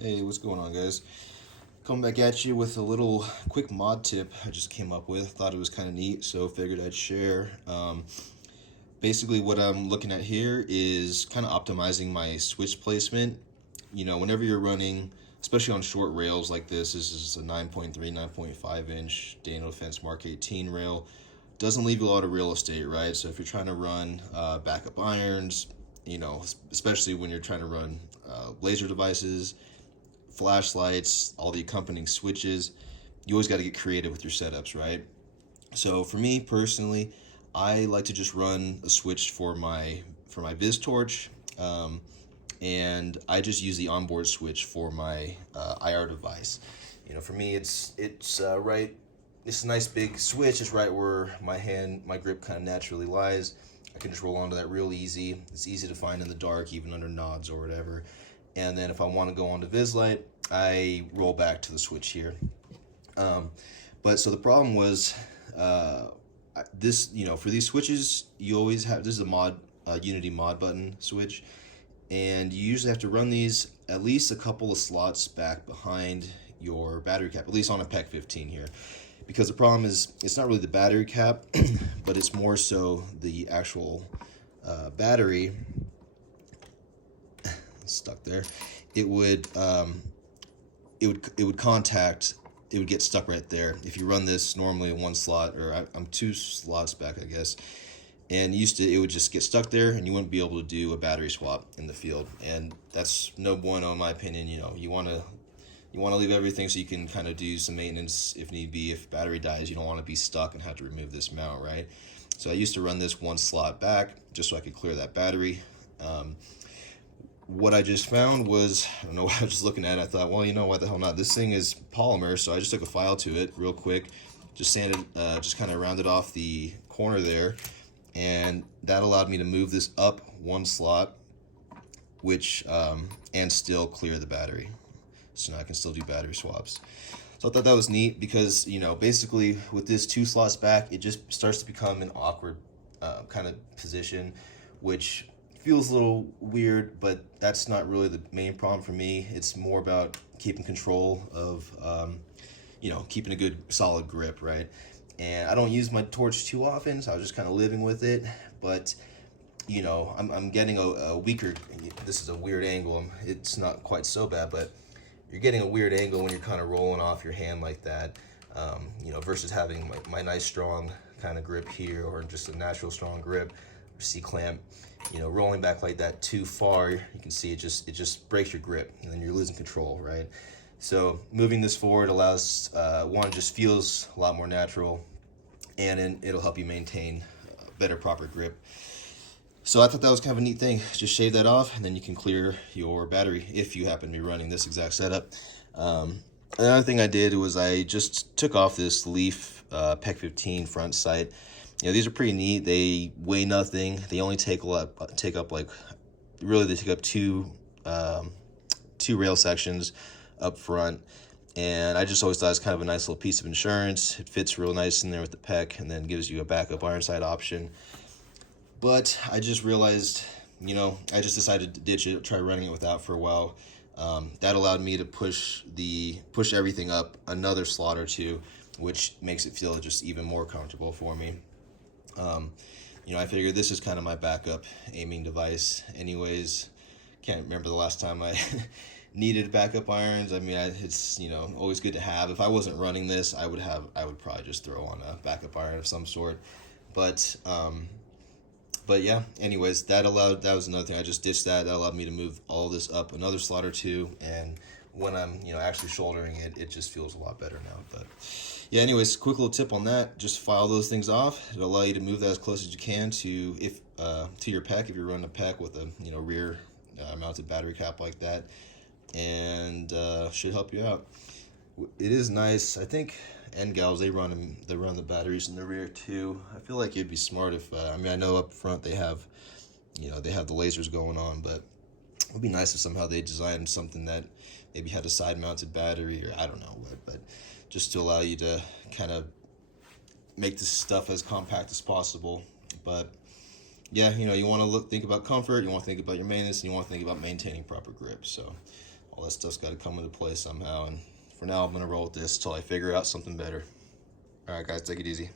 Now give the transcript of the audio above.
Hey, what's going on, guys? Coming back at you with a little quick mod tip I just came up with. Thought it was kind of neat, so figured I'd share. Basically, what I'm looking at here is kind of optimizing my switch placement. You know, whenever you're running, especially on short rails like this is a 9.3, 9.5 inch Daniel Defense Mark 18 rail. Doesn't leave you a lot of real estate, right? So if you're trying to run backup irons, you know, especially when you're trying to run laser devices, flashlights, all the accompanying switches, you always got to get creative with your setups, right? So for me personally, I like to just run a switch for my Viz torch, and I just use the onboard switch for my IR device. You know, for me, it's right. It's a nice big switch. It's right where my grip kind of naturally lies. I can just roll onto that real easy. It's easy to find in the dark, even under nods or whatever. And then if I want to go onto Vizlight, I roll back to the switch here. But so the problem was this, you know, for these switches, you always have, this is a Unity ModButton switch, and you usually have to run these at least a couple of slots back behind your battery cap, at least on a PEQ-15 here. Because the problem is, it's not really the battery cap, but it's more so the actual battery stuck there. It would get stuck right there. If you run this normally in one slot, or I'm two slots back, I guess, and it would just get stuck there, and you wouldn't be able to do a battery swap in the field, and that's no bueno in my opinion. You know, you want to leave everything so you can kind of do some maintenance if need be. If battery dies, you don't want to be stuck and have to remove this mount, right? So I used to run this one slot back just so I could clear that battery. What I just found was, I don't know what I was just looking at. I thought, well, you know, what the hell not? This thing is polymer, so I just took a file to it real quick, just sanded, just kind of rounded off the corner there, and that allowed me to move this up one slot, which and still clear the battery. So now I can still do battery swaps. So I thought that was neat because, you know, basically with this two slots back, it just starts to become an awkward kind of position, which feels a little weird, but that's not really the main problem for me. It's more about keeping control of, you know, keeping a good solid grip, right? And I don't use my torch too often, so I was just kind of living with it. But, you know, I'm getting a weaker, this is a weird angle. It's not quite so bad, but you're getting a weird angle when you're kind of rolling off your hand like that, you know, versus having my nice strong kind of grip here, or just a natural strong grip, or C-clamp. You know, rolling back like that too far, you can see it just breaks your grip, and then you're losing control, right? So moving this forward allows, one, just feels a lot more natural, and then it'll help you maintain better proper grip. So I thought that was kind of a neat thing. Just shave that off, and then you can clear your battery if you happen to be running this exact setup. Another thing I did was I just took off this Leaf PEQ-15 front sight. You know, these are pretty neat. They weigh nothing. They only take up like, really they take up two rail sections up front. And I just always thought it's kind of a nice little piece of insurance. It fits real nice in there with the PEQ, and then gives you a backup iron sight option. But I just realized, you know, I just decided to ditch it, try running it without for a while. That allowed me to push everything up another slot or two, which makes it feel just even more comfortable for me. You know, I figured this is kind of my backup aiming device anyways. Can't remember the last time I needed backup irons. I mean, it's, you know, always good to have. If I wasn't running this, I would probably just throw on a backup iron of some sort. But yeah, anyways, that was another thing. I just ditched that. That allowed me to move all this up another slot or two, and when I'm, you know, actually shouldering it, it just feels a lot better now. But yeah, anyways, quick little tip on that. Just file those things off. It'll allow you to move that as close as you can to your PEQ if you're running a PEQ with a, you know, rear mounted battery cap like that, and should help you out. It is nice. I think N-Gals, they run the batteries in the rear too. I feel like it'd be smart if I mean, I know up front they have, you know, they have the lasers going on, but it would be nice if somehow they designed something that maybe had a side mounted battery, or I don't know what, but just to allow you to kind of make this stuff as compact as possible. But yeah, you know, you want to think about comfort, you want to think about your maintenance, and you want to think about maintaining proper grip. So all that stuff's got to come into place somehow. And for now, I'm gonna roll with this till I figure out something better. All right, guys, take it easy.